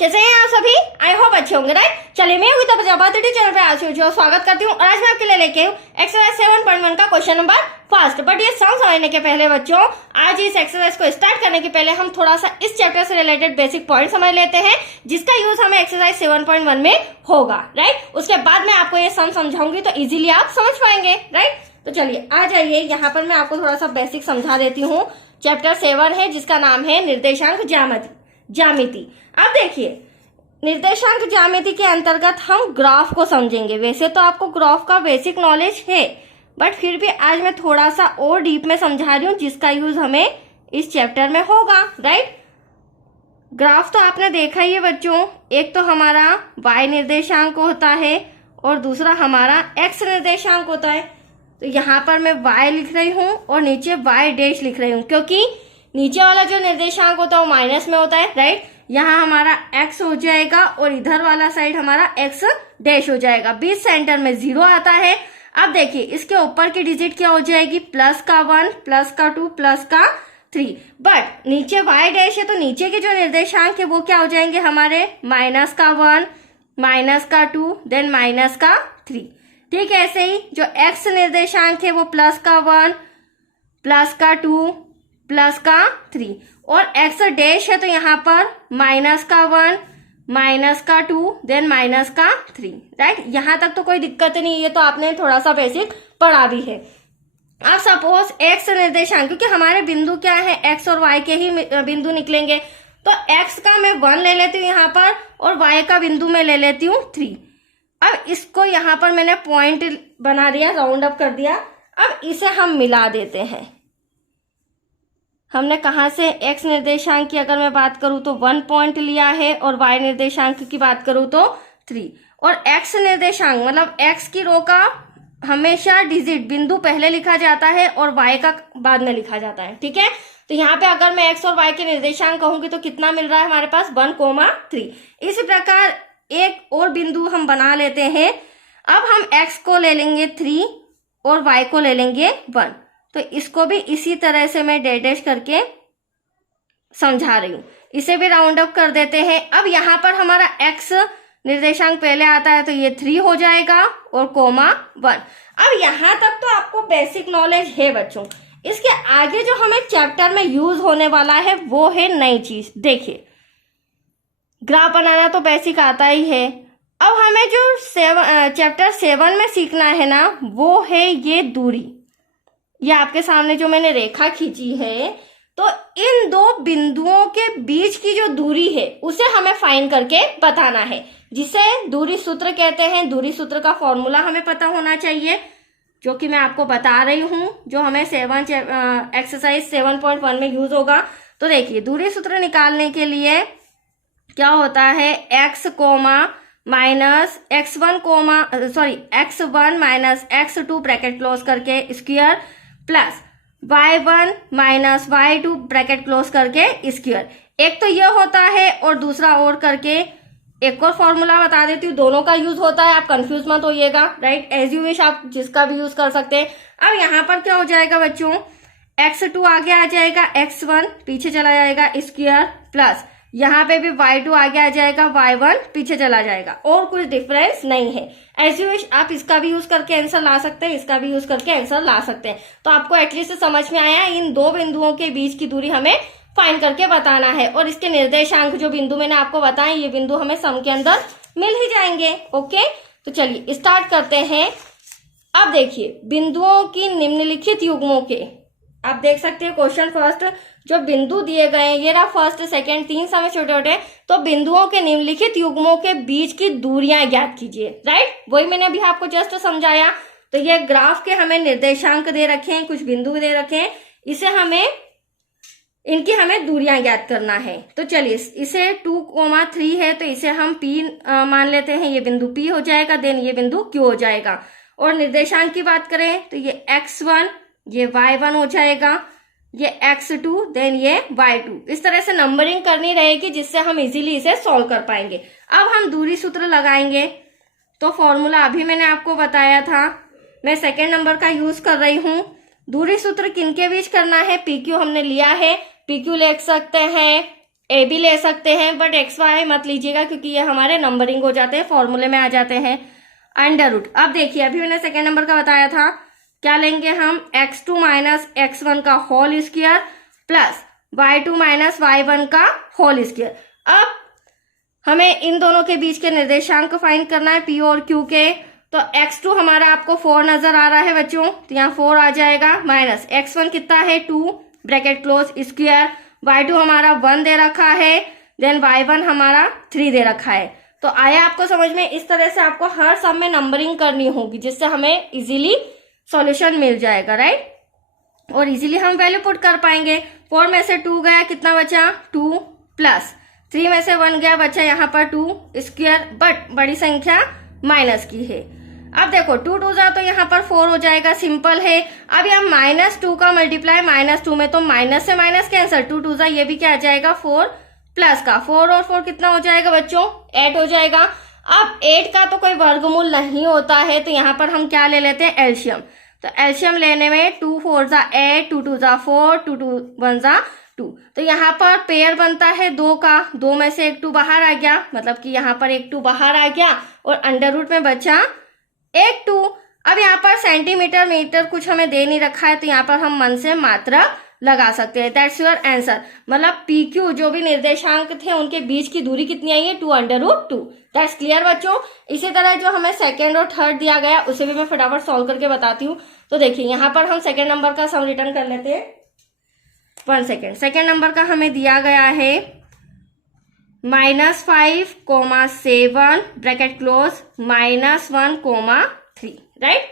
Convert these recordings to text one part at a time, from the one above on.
कैसे हैं आप सभी? आई होप अच्छे होंगे, राइट? चलिए मैं हुई तो चैनल पे आज जो स्वागत करती हूँ और आज मैं आपके लिए लेके हूँ एक्सरसाइज 7.1 का क्वेश्चन नंबर फर्स्ट। बट ये सम समझने के पहले बच्चों, आज इस एक्सरसाइज को स्टार्ट करने के पहले हम थोड़ा सा इस चैप्टर से रिलेटेड बेसिक पॉइंट समझ लेते हैं जिसका यूज हमें एक्सरसाइज 7.1 में होगा, राइट? उसके बाद मैं आपको ये सम समझाऊंगी तो इजीली आप समझ पाएंगे, राइट? तो चलिए आ जाइए, यहाँ पर मैं आपको थोड़ा सा बेसिक समझा देती हूँ। चैप्टर 7 है जिसका नाम है निर्देशांक ज्यामिति। अब देखिए, निर्देशांक ज्यामिति के अंतर्गत हम ग्राफ को समझेंगे। वैसे तो आपको ग्राफ का बेसिक नॉलेज है, बट फिर भी आज मैं थोड़ा सा और डीप में समझा रही हूँ जिसका यूज हमें इस चैप्टर में होगा, राइट? ग्राफ तो आपने देखा ही है बच्चों, एक तो हमारा y निर्देशांक होता है और दूसरा हमारा x निर्देशांक होता है। तो यहाँ पर मैं y लिख रही हूँ और नीचे y डैश लिख रही हूँ, क्योंकि नीचे वाला जो निर्देशांक होता है वो माइनस में होता है, राइट? यहाँ हमारा x हो जाएगा और इधर वाला साइड हमारा x डैश हो जाएगा। बीच सेंटर में 0 आता है। अब देखिए, इसके ऊपर की डिजिट क्या हो जाएगी? प्लस का 1, प्लस का 2, प्लस का 3। बट नीचे y डैश है तो नीचे के जो निर्देशांक है वो क्या हो जाएंगे हमारे? माइनस का 1, माइनस का 2, देन माइनस का 3। ठीक है, ऐसे ही जो x निर्देशांक है वो प्लस का 1, प्लस का 2, प्लस का 3 और x डैश है तो यहाँ पर माइनस का 1, माइनस का 2, देन माइनस का 3, राइट? यहाँ तक तो कोई दिक्कत नहीं, ये तो आपने थोड़ा सा बेसिक पढ़ा भी है। अब सपोज x निर्देशांक, क्योंकि हमारे बिंदु क्या है? x और y के ही बिंदु निकलेंगे, तो x का मैं 1 ले लेती हूँ यहाँ पर और y का बिंदु में ले लेती हूँ 3। अब इसको यहाँ पर मैंने पॉइंट बना दिया, राउंड अप कर दिया। अब इसे हम मिला देते हैं। हमने कहा से x निर्देशांक की अगर मैं बात करूं तो 1 पॉइंट लिया है और y निर्देशांक की बात करूं तो 3। और x निर्देशांक मतलब x की रो का हमेशा डिजिट बिंदु पहले लिखा जाता है और y का बाद में लिखा जाता है, ठीक है? तो यहाँ पे अगर मैं x और y के निर्देशांक कहूंगी तो कितना मिल रहा है हमारे पास? 1,3। इसी प्रकार एक और बिंदु हम बना लेते हैं। अब हम x को ले लेंगे 3 और y को ले लेंगे 1। तो इसको भी इसी तरह से मैं डैश करके समझा रही हूँ। इसे भी राउंड अप कर देते हैं। अब यहाँ पर हमारा x निर्देशांक पहले आता है तो ये 3 हो जाएगा और कोमा 1। अब यहाँ तक तो आपको बेसिक नॉलेज है बच्चों। इसके आगे जो हमें चैप्टर में यूज होने वाला है वो है नई चीज। देखिए, ग्राफ बनाना तो बेसिक आता ही है। अब हमें जो चैप्टर 7 में सीखना है ना, वो है ये दूरी। ये आपके सामने जो मैंने रेखा खींची है, तो इन दो बिंदुओं के बीच की जो दूरी है उसे हमें फाइंड करके बताना है, जिसे दूरी सूत्र कहते हैं। दूरी सूत्र का फॉर्मूला हमें पता होना चाहिए, जो कि मैं आपको बता रही हूं, जो हमें एक्सरसाइज 7.1 में यूज होगा। तो देखिए, दूरी सूत्र निकालने के लिए क्या होता है? x minus x1 minus x2 bracket close करके square plus y1 minus y2 bracket close करके स्क्वायर। एक तो ये होता है और दूसरा और करके एक और फॉर्मूला बता देती हूँ, दोनों का यूज होता है, आप कंफ्यूज मत होइएगा, राइट? एज यू विश, आप जिसका भी यूज कर सकते हैं। अब यहाँ पर क्या हो जाएगा बच्चों? x2 आगे आ जाएगा, x1 पीछे चला जाएगा स्क्वायर प्लस यहाँ पे भी y2 आगे आ जाएगा, y1 पीछे चला जाएगा, और कुछ डिफरेंस नहीं है। एज यू विश, आप इसका भी यूज करके आंसर ला सकते हैं, इसका भी यूज करके आंसर ला सकते हैं। तो आपको एटलीस्ट समझ में आया, इन दो बिंदुओं के बीच की दूरी हमें फाइंड करके बताना है और इसके निर्देशांक जो बिंदु मैंने आपको बताए, ये बिंदु हमें सम के अंदर मिल ही जाएंगे। ओके, तो चलिए स्टार्ट करते हैं। अब देखिए, बिंदुओं की निम्नलिखित युग्मों के, आप देख सकते हैं क्वेश्चन फर्स्ट जो बिंदु दिए गए हैं, ये रहा फर्स्ट, सेकंड, 3 समय छोटे छोटे। तो बिंदुओं के निम्नलिखित युग्मों के बीच की दूरियां ज्ञात कीजिए, राइट? वही मैंने अभी आपको जस्ट समझाया। तो ये ग्राफ के हमें निर्देशांक दे रखे हैं, कुछ बिंदु दे रखे हैं, इनकी हमें दूरियां ज्ञात करना है। तो चलिए, इसे 2,3 है तो इसे हम P मान लेते हैं, ये बिंदु P हो जाएगा, देन ये बिंदु Q हो जाएगा। और निर्देशांक की बात करें तो ये x1, ये y1 हो जाएगा, ये x2, देन ये y2। इस तरह से नंबरिंग करनी रहेगी जिससे हम इजीली इसे सॉल्व कर पाएंगे। अब हम दूरी सूत्र लगाएंगे। तो फॉर्मूला अभी मैंने आपको बताया था, मैं सेकेंड नंबर का यूज कर रही हूँ। दूरी सूत्र किनके बीच करना है? PQ हमने लिया है, PQ लिख सकते हैं ए भी ले सकते हैं, बट एक्स वाई मत लीजिएगा क्योंकि ये हमारे नंबरिंग हो जाते हैं, फॉर्मूले में आ जाते हैं। अंडर रूट, अब देखिए अभी मैंने सेकेंड नंबर का बताया था, क्या लेंगे हम, x2 माइनस x1 का whole square plus y2 minus y1 का होल स्क्वायर। अब हमें इन दोनों के बीच के निर्देशांक फाइंड करना है, p और q के। तो x2 हमारा आपको 4 नजर आ रहा है बच्चों, तो यहाँ 4 आ जाएगा, माइनस x1 कितना है 2 ब्रैकेट क्लोज स्क्वायर, y2 हमारा 1 दे रखा है, देन y1 हमारा 3 दे रखा है। तो आया आपको समझ में? इस तरह से आपको हर सम में नंबरिंग करनी होगी जिससे हमें इजीली सॉल्यूशन मिल जाएगा, राइट, और इजीली हम वैल्यू पुट कर पाएंगे। 4 में से 2 गया, कितना बचा 2, प्लस 3 में से 1 गया, बचा यहाँ पर 2 स्क्वायर, बट बड़ी संख्या माइनस की है। अब देखो 2 2 जा तो यहाँ पर 4 हो जाएगा, सिंपल है। अब यहाँ -2 का मल्टीप्लाई -2 में, तो माइनस से माइनस कैंसर, 2 2 जा ये भी क्या आ जाएगा 4 प्लस का 4 और 4 कितना हो जाएगा बच्चों 8 हो जाएगा। अब 8 का तो कोई वर्गमूल नहीं होता है, तो यहाँ पर हम क्या ले लेते हैं एल्शियम। तो एल्शियम लेने में 2 4 जा 8, 2 2 जा 4, 2 2 1 जा 2, तो यहाँ पर पेयर बनता है 2 का, 2 में से एक 2 बाहर आ गया, मतलब कि यहाँ पर एक 2 बाहर आ गया और अंडर रूट में बचा एक 2। अब यहाँ पर सेंटीमीटर मीटर कुछ हमें दे नहीं रखा है, तो यहाँ पर हम मन से मात्रा लगा सकते हैं। दैट्स योर आंसर, मतलब पी क्यू जो भी निर्देशांक थे उनके बीच की दूरी कितनी आई है 2√2। दैट्स क्लियर बच्चों। इसी तरह जो हमें सेकेंड और थर्ड दिया गया उसे भी मैं फटाफट सॉल्व करके बताती हूँ। तो देखिए यहाँ पर हम सेकेंड नंबर का सम रिटर्न कर लेते हैं। 1 सेकेंड, सेकेंड नंबर का हमें दिया गया है -5,7 ब्रैकेट क्लोज -1,3, राइट।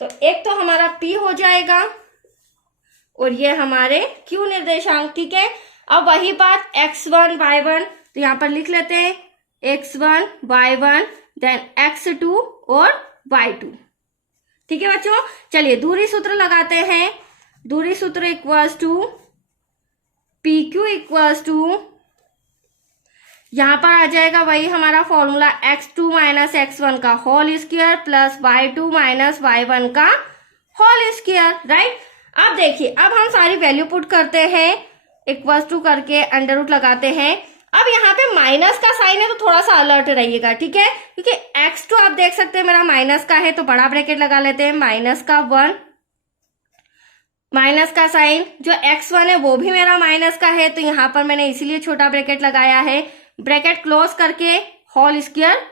तो एक तो हमारा P हो जाएगा और ये हमारे Q निर्देशांक, ठीक है। अब वही बात x1 y1, तो यहाँ पर लिख लेते हैं x1 y1 देन x2 और y2, ठीक है बच्चों। चलिए दूरी सूत्र लगाते हैं। दूरी सूत्र equals to PQ equals to, यहाँ पर आ जाएगा वही हमारा फॉर्मूला x2 माइनस x1 का whole square plus y2 minus y1 का होल स्क्वायर, राइट। अब देखिए अब हम सारी वैल्यू पुट करते हैं, इक्वल्स टू करके अंडर रूट लगाते हैं। अब यहाँ पे माइनस का साइन है तो थोड़ा सा अलर्ट रहिएगा, ठीक है, क्योंकि x2 आप देख सकते हैं मेरा माइनस का है, तो बड़ा ब्रैकेट लगा लेते हैं, -1 माइनस का साइन, जो x1 है वो भी मेरा माइनस का है, तो यहाँ पर मैंने इसीलिए छोटा ब्रैकेट लगाया है, ब्रैकेट क्लोज करके होल स्क्वायर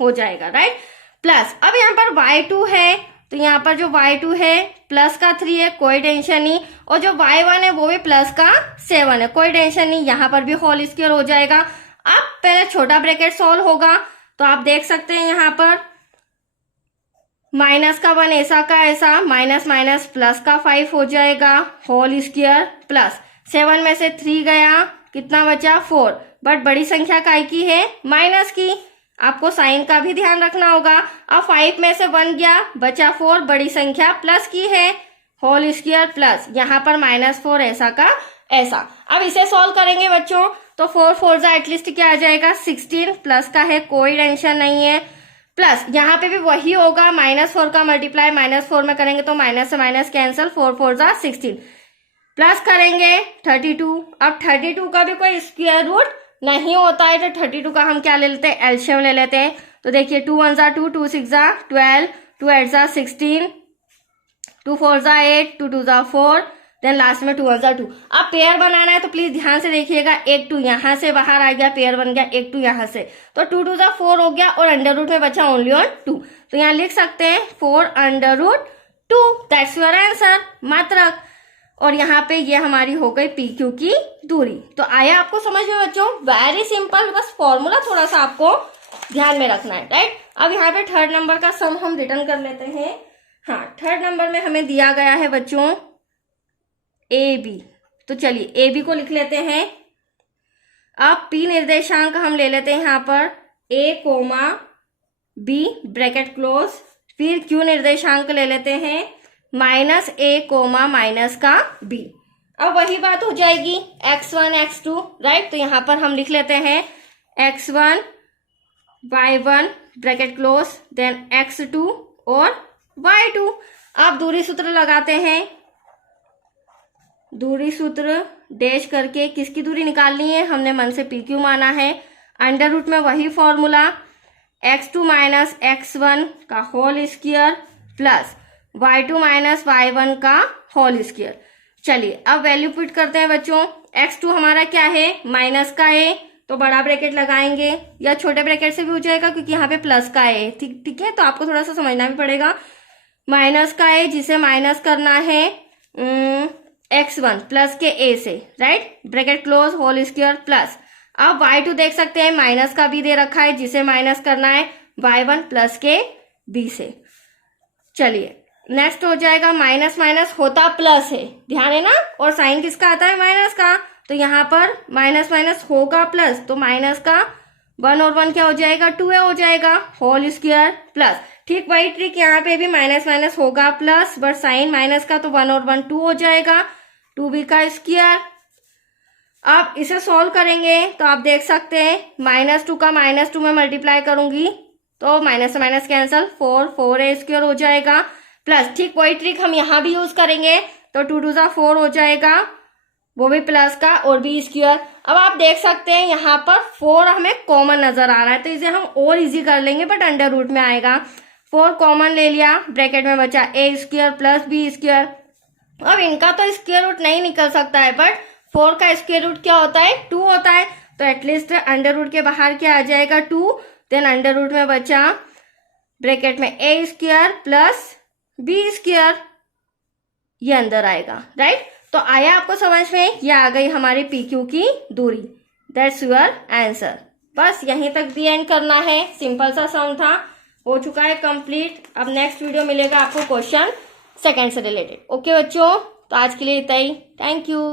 हो जाएगा, राइट। प्लस अब यहाँ पर y2 है, तो यहाँ पर जो y2 है प्लस का 3 है, कोई टेंशन नहीं, और जो y1 है वो भी प्लस का 7 है, कोई टेंशन नहीं, यहाँ पर भी होल स्क्वायर हो जाएगा। अब पहले छोटा ब्रैकेट सॉल्व होगा, तो आप देख सकते हैं यहाँ पर -1 ऐसा का ऐसा, माइनस माइनस प्लस का 5 हो जाएगा, होल स्क्वायर प्लस 7 में से 3 गया, कितना बचा 4, बट बड़ी संख्या काय की है माइनस की, आपको साइन का भी ध्यान रखना होगा। अब 5 में से 1 गया, बचा 4, बड़ी संख्या प्लस की है, होल स्क्वायर प्लस यहाँ पर -4 ऐसा का ऐसा। अब इसे सॉल्व करेंगे बच्चों, तो 4 4 जा एटलीस्ट क्या आ जाएगा 16, प्लस का है कोई टेंशन नहीं है, प्लस यहाँ पे भी वही होगा, -4 का मल्टीप्लाई -4 में करेंगे तो माइनस से माइनस कैंसिल, 4 4 जा 16, प्लस करेंगे 32। अब 32 का भी कोई स्क्वायर रूट नहीं होता है, तो 32 का हम क्या ले लेते हैं एलसीएम ले लेते हैं। तो देखिए 2 1 जा 2, 2 6 जा 12, 2 8 जा 16, 2 4 जा 8, 2 2 जा 4, देन लास्ट में 2 1 जा 2। अब पेयर बनाना है तो प्लीज ध्यान से देखिएगा, एक 2 यहाँ से बाहर आ गया, पेयर बन गया, एक 2 यहाँ से, तो 2 2 जा 4 हो गया और अंडर रूट में बचा ओनली ऑन 2, तो यहाँ लिख सकते हैं 4√2। दैट्स योर आंसर, मात्रक। और यहाँ पे ये हमारी हो गई पी क्यू की दूरी। तो आया आपको समझ में बच्चों, वेरी सिंपल, बस फॉर्मूला थोड़ा सा आपको ध्यान में रखना है, राइट। अब यहाँ पे थर्ड नंबर का सम हम रिटर्न कर लेते हैं। हाँ, थर्ड नंबर में हमें दिया गया है बच्चों ए बी, तो चलिए ए बी को लिख लेते हैं। अब पी निर्देशांक हम ले लेते हैं यहाँ पर ए कोमा बी ब्रैकेट क्लोज, फिर क्यू निर्देशांक ले लेते हैं -a कोमा माइनस का b। अब वही बात हो जाएगी x1 x2, राइट। तो यहाँ पर हम लिख लेते हैं x1 y1 bracket close then x2 और y2। अब दूरी सूत्र लगाते हैं। दूरी सूत्र डैश करके किसकी दूरी निकालनी है, हमने मन से पी क्यू माना है। अंडर रूट में वही फॉर्मूला x2 माइनस x1 का whole square plus y2 minus y1 का होल स्क्वायर। चलिए अब वैल्यू पुट करते हैं बच्चों। x2 हमारा क्या है, माइनस का है, तो बड़ा ब्रैकेट लगाएंगे, या छोटे ब्रैकेट से भी हो जाएगा क्योंकि यहाँ पे प्लस का है। ठीक है, तो आपको थोड़ा सा समझना भी पड़ेगा। माइनस का है जिसे माइनस करना है x1 प्लस के a से, right, bracket close, whole square plus. अब y2 देख सकते हैं माइनस का भी दे रखा है जिसे माइनस करना है y1 प्लस के b से। चलिए नेक्स्ट हो जाएगा, माइनस माइनस होता प्लस है, ध्यान है ना, और साइन किसका आता है, माइनस का, तो यहाँ पर माइनस माइनस होगा प्लस, तो माइनस का 1 और 1 क्या हो जाएगा, 2a हो जाएगा, होल स्क्वायर प्लस। ठीक वही ट्रिक यहाँ पे भी माइनस माइनस होगा प्लस, बट साइन माइनस का तो 1 और 1 2 हो जाएगा, 2b का स्क्वायर। अब इसे सॉल्व करेंगे तो आप देख सकते हैं -2 का -2 में मल्टीप्लाई करूंगी तो माइनस से माइनस कैंसल, 4a स्क्वायर हो जाएगा प्लस। ठीक वही ट्रिक हम यहाँ भी यूज करेंगे, तो 2 2 जा 4 हो जाएगा, वो भी प्लस का, और b स्क्वायर। अब आप देख सकते हैं यहाँ पर 4 हमें कॉमन नजर आ रहा है, तो इसे हम और इजी कर लेंगे, बट अंडर रूट में आएगा। 4 कॉमन ले लिया, ब्रैकेट में बचा a square plus b square. अब इनका तो स्क्वायर रूट नहीं निकल सकता है, बट 4 का स्क्वायर रूट क्या होता है, 2 होता है, तो एटलीस्ट अंडर रूट के बाहर क्या आ जाएगा, 2। देन अंडर रूट में बचा ब्रैकेट में a square plus b square, ये अंदर आएगा, राइट। तो आया आपको समझ में, ये आ गई हमारी PQ की दूरी। That's your answer. बस यहीं तक दी एंड करना है, सिंपल सा सम था, हो चुका है कंप्लीट। अब नेक्स्ट वीडियो मिलेगा आपको क्वेश्चन सेकंड से रिलेटेड। ओके बच्चों, तो आज के लिए इतना ही, थैंक यू।